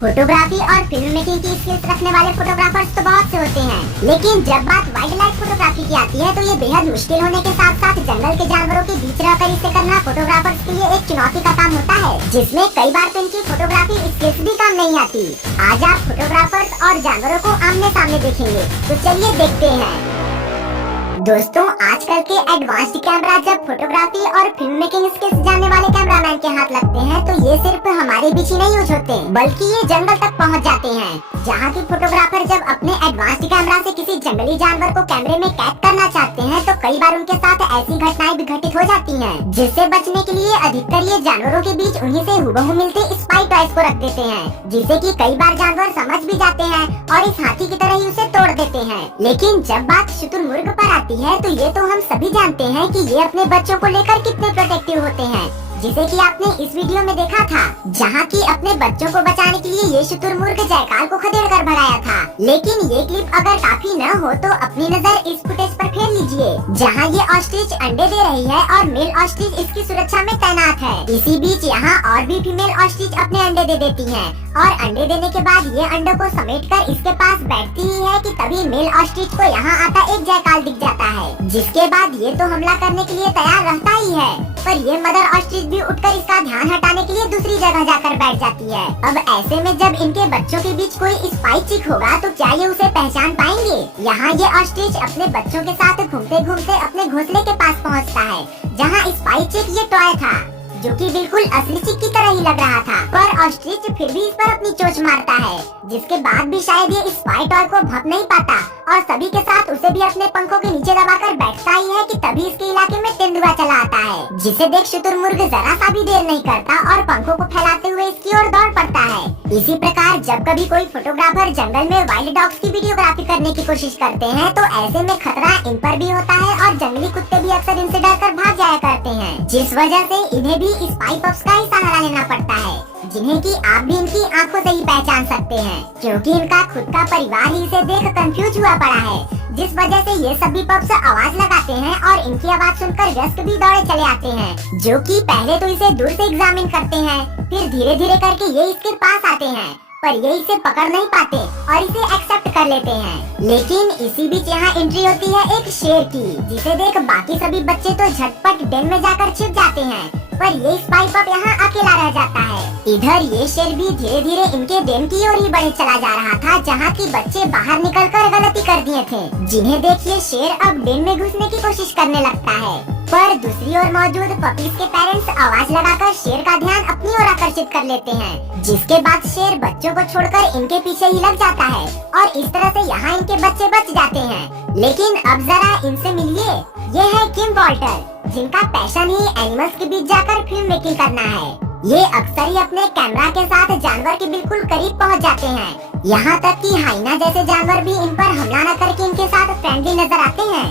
Photography और film making की skills रखने वाले फोटोग्राफर्स तो बहुत से होते हैं, लेकिन जब बात वाइल्ड लाइफ फोटोग्राफी की आती है तो ये बेहद मुश्किल होने के साथ साथ जंगल के जानवरों के बीच रहकर इसे करना फोटोग्राफर्स के लिए एक चुनौती का काम होता है, जिसमें कई बार तो इनकी फोटोग्राफी स्किल्स भी काम नहीं आती। आज आप फोटोग्राफर्स और जानवरों को आमने सामने देखेंगे, तो चलिए देखते हैं। दोस्तों, आजकल के एडवांस्ड कैमरा जब फोटोग्राफी और फिल्म मेकिंग स्किल्स जानने वाले कैमरामैन के हाथ लगते हैं तो ये सिर्फ हमारे बीच ही नहीं यूज होते, बल्कि ये जंगल तक पहुंच जाते हैं। जहां की फोटोग्राफर जब अपने एडवांस्ड कैमरा से किसी जंगली जानवर को कैमरे में कैद करना चाहते हैं तो कई बार उनके साथ ऐसी घटनाएं भी घटित हो जाती हैं, जिससे बचने के लिए अधिकतर ये जानवरों के बीच उन्हीं से हुबहू मिलते स्पाई टॉयज को रख देते हैं, जिसे कि कई बार जानवर समझ भी जाते हैं और इस हाथी की तरह ही उसे तोड़ देते हैं। लेकिन जब बात शुतुरमुर्ग पर आती है तो ये तो हम सभी जानते हैं कि ये अपने बच्चों को लेकर कितने प्रोटेक्टिव होते हैं, जिसे कि आपने इस वीडियो में देखा था, जहाँ की अपने बच्चों को बचाने के लिए ये शुतुरमुर्ग जयकाल को खदेड़ कर भगाया था। लेकिन ये क्लिप अगर काफी न हो तो अपनी नजर इस फुटेज पर फेर लीजिए, जहाँ ये ऑस्ट्रिच अंडे दे रही है और मेल ऑस्ट्रिच इसकी सुरक्षा में तैनात है। इसी बीच यहाँ और भी फीमेल ऑस्ट्रिच अपने अंडे दे देती है और अंडे देने के बाद ये अंडों को समेटकर इसके पास बैठती ही है कि तभी मेल ऑस्ट्रिच को यहाँ आता एक जयकाल दिख जाता है, जिसके बाद ये तो हमला करने के लिए तैयार रहता ही है, पर ये मदर ऑस्ट्रिच भी उठकर इसका ध्यान हटाने के लिए दूसरी जगह जाकर बैठ जाती है। अब ऐसे में जब इनके बच्चों के बीच कोई स्पाई चिक होगा तो क्या ये उसे पहचान पाएंगे? यहाँ ये ऑस्ट्रिच अपने बच्चों के साथ घूमते घूमते अपने घोंसले के पास पहुँचता है, जहाँ स्पाई चिक ये टॉय था, जो कि बिल्कुल असली चिक की तरह ही लग रहा था, पर ऑस्ट्रिच फिर भी इस पर अपनी चोंच मारता है, जिसके बाद भी शायद ये स्पाई टॉय को भप नहीं पाता और सभी के साथ उसे भी अपने पंखों के नीचे दबाकर बैठता ही है कि तभी इसके इलाके में तेंदुआ चला आता है, जिसे देख शुतुरमुर्ग जरा सा भी देर नहीं करता और पंखों को फैलाते हुए इसकी ओर दौड़ पड़ता है। इसी प्रकार जब कभी कोई फोटोग्राफर जंगल में वाइल्ड डॉग्स की वीडियोग्राफी करने की कोशिश करते हैं तो ऐसे में खतरा इन पर भी होता है और जंगली कुत्ते भी अक्सर इनसे डरकर भाग जाया करते हैं, जिस वजह से इन्हें भी स्पाई पप्स का ही सहारा लेना पड़ता है, जिन्हें कि आप भी इनकी आंखों से ही पहचान सकते हैं, क्योंकि इनका खुद का परिवार ही इसे देख कंफ्यूज हुआ पड़ा है, जिस वजह से ये सभी पप्स आवाज लगाते हैं और इनकी आवाज सुनकर व्यस्क भी दौड़े चले आते हैं, जो कि पहले तो इसे दूर से एग्जामिन करते हैं, फिर धीरे धीरे करके ये इसके पास आते हैं, पर ये इसे पकड़ नहीं पाते और इसे एक्सेप्ट कर लेते हैं। लेकिन इसी बीच यहाँ एंट्री होती है एक शेर की, जिसे देख बाकी सभी बच्चे तो झटपट डेन में जाकर छिप जाते हैं, पर ये स्पाई पप यहाँ अकेला रह जाता है। इधर ये शेर भी धीरे धीरे इनके डेन की ओर ही बढ़े चला जा रहा था, जहाँ की बच्चे बाहर निकलकर गलती कर दिए थे, जिन्हें देखिए शेर अब डेन में घुसने की कोशिश करने लगता है, पर दूसरी ओर मौजूद पपीज के पेरेंट्स आवाज लगाकर शेर का ध्यान अपनी ओर आकर्षित कर लेते हैं, जिसके बाद शेर बच्चों को छोड़कर इनके पीछे ही लग जाता है और इस तरह से यहाँ इनके बच्चे बच जाते हैं। लेकिन अब जरा इनसे मिलिए, ये है किम वॉल्टर, जिनका पैशन ही एनिमल्स के बीच जाकर फिल्म मेकिंग करना है। ये अक्सर ही अपने कैमरा के साथ जानवर के बिल्कुल करीब पहुंच जाते हैं, यहाँ तक कि हाइना जैसे जानवर भी इन पर हमला न करके इनके साथ फ्रेंडली नजर आते हैं।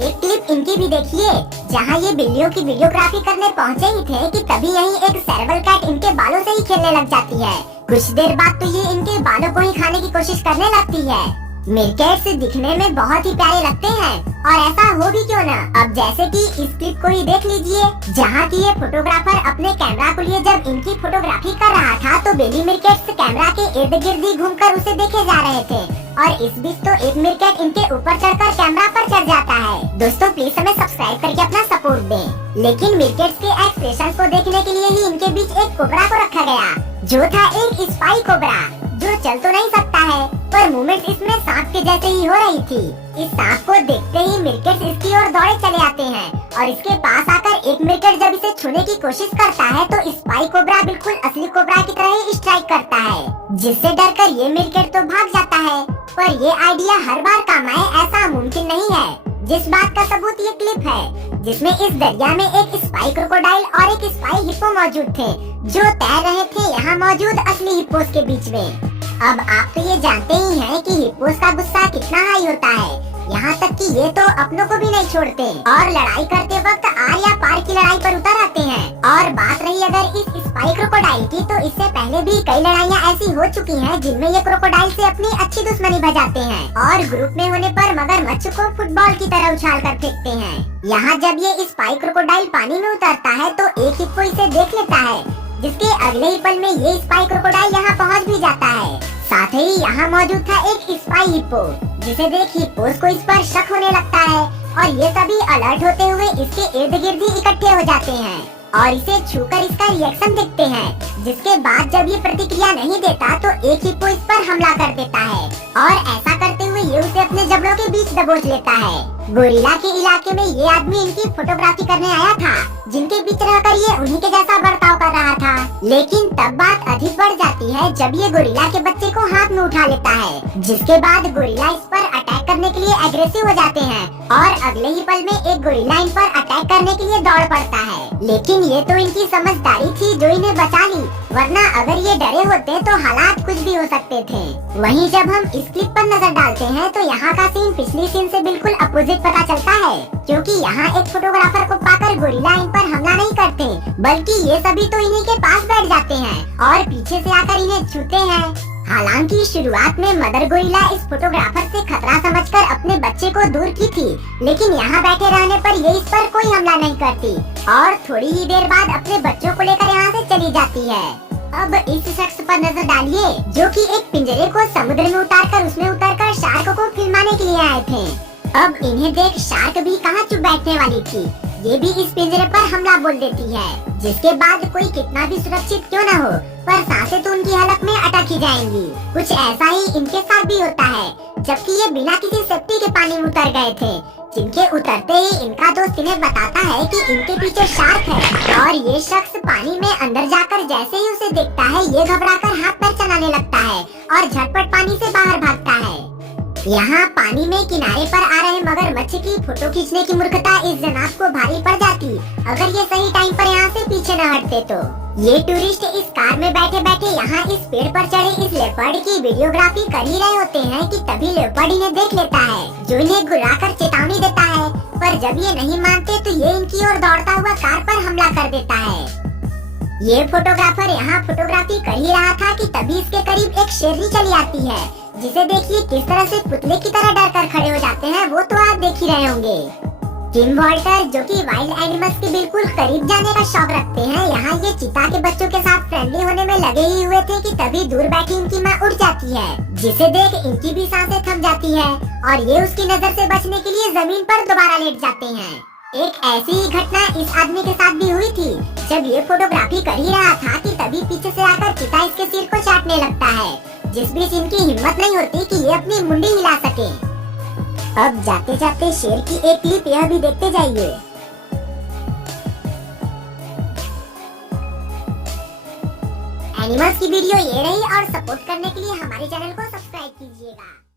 एक क्लिप इनकी भी देखिए, जहाँ ये बिल्लियों की वीडियोग्राफी करने पहुँचे ही थे कि तभी यहीं एक सेरेबल कैट इनके बालों से ही खेलने लग जाती है। कुछ देर बाद तो ये इनके बालों को ही खाने की कोशिश करने लगती है। मीरकैट्स दिखने में बहुत ही प्यारे लगते हैं और ऐसा हो भी क्यों न। अब जैसे कि इस क्लिप को ही देख लीजिए, जहाँ की ये फोटोग्राफर अपने कैमरा को लिए जब इनकी फोटोग्राफी कर रहा था तो बेबी मीरकैट्स कैमरा के इर्द गिर्द ही घूमकर उसे देखे जा रहे थे और इस बीच तो एक मीरकैट इनके ऊपर चढ़कर कैमरा पर चढ़ जाता है। दोस्तों, प्लीज हमें सब्सक्राइब करके अपना सपोर्ट दें। लेकिन मीरकैट्स के एक्सप्रेशंस को देखने के लिए ही इनके बीच एक कोबरा को रखा गया, जो था एक स्पाई कोबरा, जो चल तो नहीं सकता है पर मूवमेंट इसमें सांप के जैसे ही हो रही थी। इस सांप को देखते ही मीरकैट्स इसकी ओर दौड़े चले आते हैं और इसके पास आकर एक मीरकैट जब इसे छूने की कोशिश करता है तो स्पाई कोबरा बिल्कुल असली कोबरा की तरह ही स्ट्राइक करता है, जिससे डरकर ये मीरकैट तो भाग जाता है, पर ये आइडिया हर बार काम आए ऐसा मुमकिन नहीं है, जिस बात का सबूत ये क्लिप है, जिसमें इस दरिया में एक स्पाई क्रोकोडाइल और एक स्पाई हिप्पो मौजूद थे, जो तैर रहे थे यहाँ मौजूद असली हिप्पोस के बीच में। अब आप तो ये जानते ही हैं कि हिप्पोस का गुस्सा कितना हाई होता है, यहाँ तक कि ये तो अपनों को भी नहीं छोड़ते और लड़ाई करते वक्त आर या पार की लड़ाई पर उतर आते हैं। और बात रही अगर इस स्पाई क्रोकोडाइल की, तो इससे पहले भी कई लड़ाइयाँ ऐसी हो चुकी हैं जिनमें ये क्रोकोडाइल से अपनी अच्छी दुश्मनी बजाते हैं और ग्रुप में होने पर मगरमच्छ को फुटबॉल की तरह उछाल कर फेंकते हैं। यहाँ जब ये स्पाई क्रोकोडाइल पानी में उतरता है तो एक हिप्पो इसे देख लेता है, जिसके अगले ही पल में ये स्पाई क्रोकोडाइल यहाँ पहुँच भी जाता है। साथ ही यहाँ मौजूद था एक स्पाई हिप्पो, जिसे देख हिप्पोस को इस पर शक होने लगता है और ये सभी अलर्ट होते हुए इसके इर्द गिर्द ही इकट्ठे हो जाते हैं और इसे छूकर इसका रिएक्शन देखते हैं। जिसके बाद जब ये प्रतिक्रिया नहीं देता तो एक हिप्पो इस पर हमला कर देता है और ऐसा करते हुए ये उसे अपने जबड़ों के बीच दबोच लेता है। गोरिल्ला के इलाके में ये आदमी इनकी फोटोग्राफी करने आया था, जिनके बीच रहकर ये उन्हीं के जैसा बर्ताव कर रहा था। लेकिन तब बात अधिक बढ़ जाती है जब ये गोरिल्ला के बच्चे को हाथ में उठा लेता है, जिसके बाद गोरिल्ला इस पर अटैक करने के लिए एग्रेसिव हो जाते हैं और अगले ही पल में एक गोरिल्ला इन पर अटैक करने के लिए दौड़ पड़ता है। लेकिन ये तो इनकी समझदारी थी जो इन्हें बचा ली, वरना अगर ये डरे होते तो हालात कुछ भी हो सकते थे। वहीं जब हम इस क्लिप पर नजर डालते हैं तो यहाँ का सीन पिछली सीन से बिल्कुल अपोजिट पता चलता है, क्योंकि यहाँ एक फोटोग्राफर को पाकर गोरिल्ला इन पर हमला नहीं करते, बल्कि ये सभी तो इन्हीं के पास बैठ जाते हैं और पीछे से आकर इन्हें छूते हैं। हालांकि शुरुआत में मदर गोरिल्ला इस फोटोग्राफर से खतरा समझकर अपने बच्चे को दूर की थी, लेकिन यहाँ बैठे रहने पर ये इस पर कोई हमला नहीं करती और थोड़ी ही देर बाद अपने बच्चों को लेकर यहाँ से चली जाती है। अब इस शख्स पर नजर डालिए जो कि एक पिंजरे को समुद्र में उतारकर उसमें उतरकर शार्क को फिल्माने के लिए आए थे। अब इन्हें देख शार्क भी कहाँ चुप बैठने वाली थी, ये भी इस पिंजरे पर हमला बोल देती है। जिसके बाद कोई कितना भी सुरक्षित क्यों न हो, पर सांसें तो उनकी हलक में अटक ही जाएंगी। कुछ ऐसा ही इनके साथ भी होता है, जबकि ये बिना किसी सेफ्टी के पानी में उतर गए थे, जिनके उतरते ही इनका दोस्त इन्हें बताता है कि इनके पीछे शार्क है और ये शख्स पानी में अंदर जाकर जैसे ही उसे देखता है ये घबराकर हाथ पैर चलाने लगता है और झटपट पानी से बाहर भागता है। यहाँ पानी में किनारे पर आ रहे मगरमच्छ की फोटो खींचने की मूर्खता इस जनाब को भारी पड़ जाती अगर ये सही टाइम पर यहाँ से पीछे न हटते तो। ये टूरिस्ट इस कार में बैठे बैठे यहाँ इस पेड़ पर चढ़े इस लेपर्ड की वीडियोग्राफी कर ही रहे होते हैं कि तभी लेपर्ड इन्हें देख लेता है, जो इन्हें घुराकर चेतावनी देता है। पर जब ये नहीं मानते तो ये इनकी ओर दौड़ता हुआ कार पर हमला कर देता है। ये फोटोग्राफर यहाँ फोटोग्राफी कर ही रहा था कि तभी इसके करीब एक शेरनी चली आती है, जिसे देखिए किस तरह से पुतले की तरह डर कर खड़े हो जाते हैं, वो तो आप देख ही रहे होंगे। टिम वॉल्टर जो कि वाइल्ड एनिमल्स के बिल्कुल करीब जाने का शौक रखते हैं, यहाँ ये चीता के बच्चों के साथ फ्रेंडली होने में लगे ही हुए थे कि तभी दूर बैठी इनकी माँ उठ जाती है, जिसे देख इनकी भी सांसें थम जाती है और ये उसकी नजर से बचने के लिए जमीन पर दोबारा लेट जाते हैं। एक ऐसी ही घटना इस आदमी के साथ भी हुई थी। जब ये फोटोग्राफी कर ही रहा था कि तभी पीछे से आकर चीता इसके सिर को चाटने लगता है, जिस बीच इनकी हिम्मत नहीं होती कि ये अपनी मुंडी हिला सके। अब जाते जाते शेर की एक क्लिप यह भी देखते जाइए। एनिमल्स की वीडियो ये रही और सपोर्ट करने के लिए हमारे चैनल को सब्सक्राइब कीजिएगा।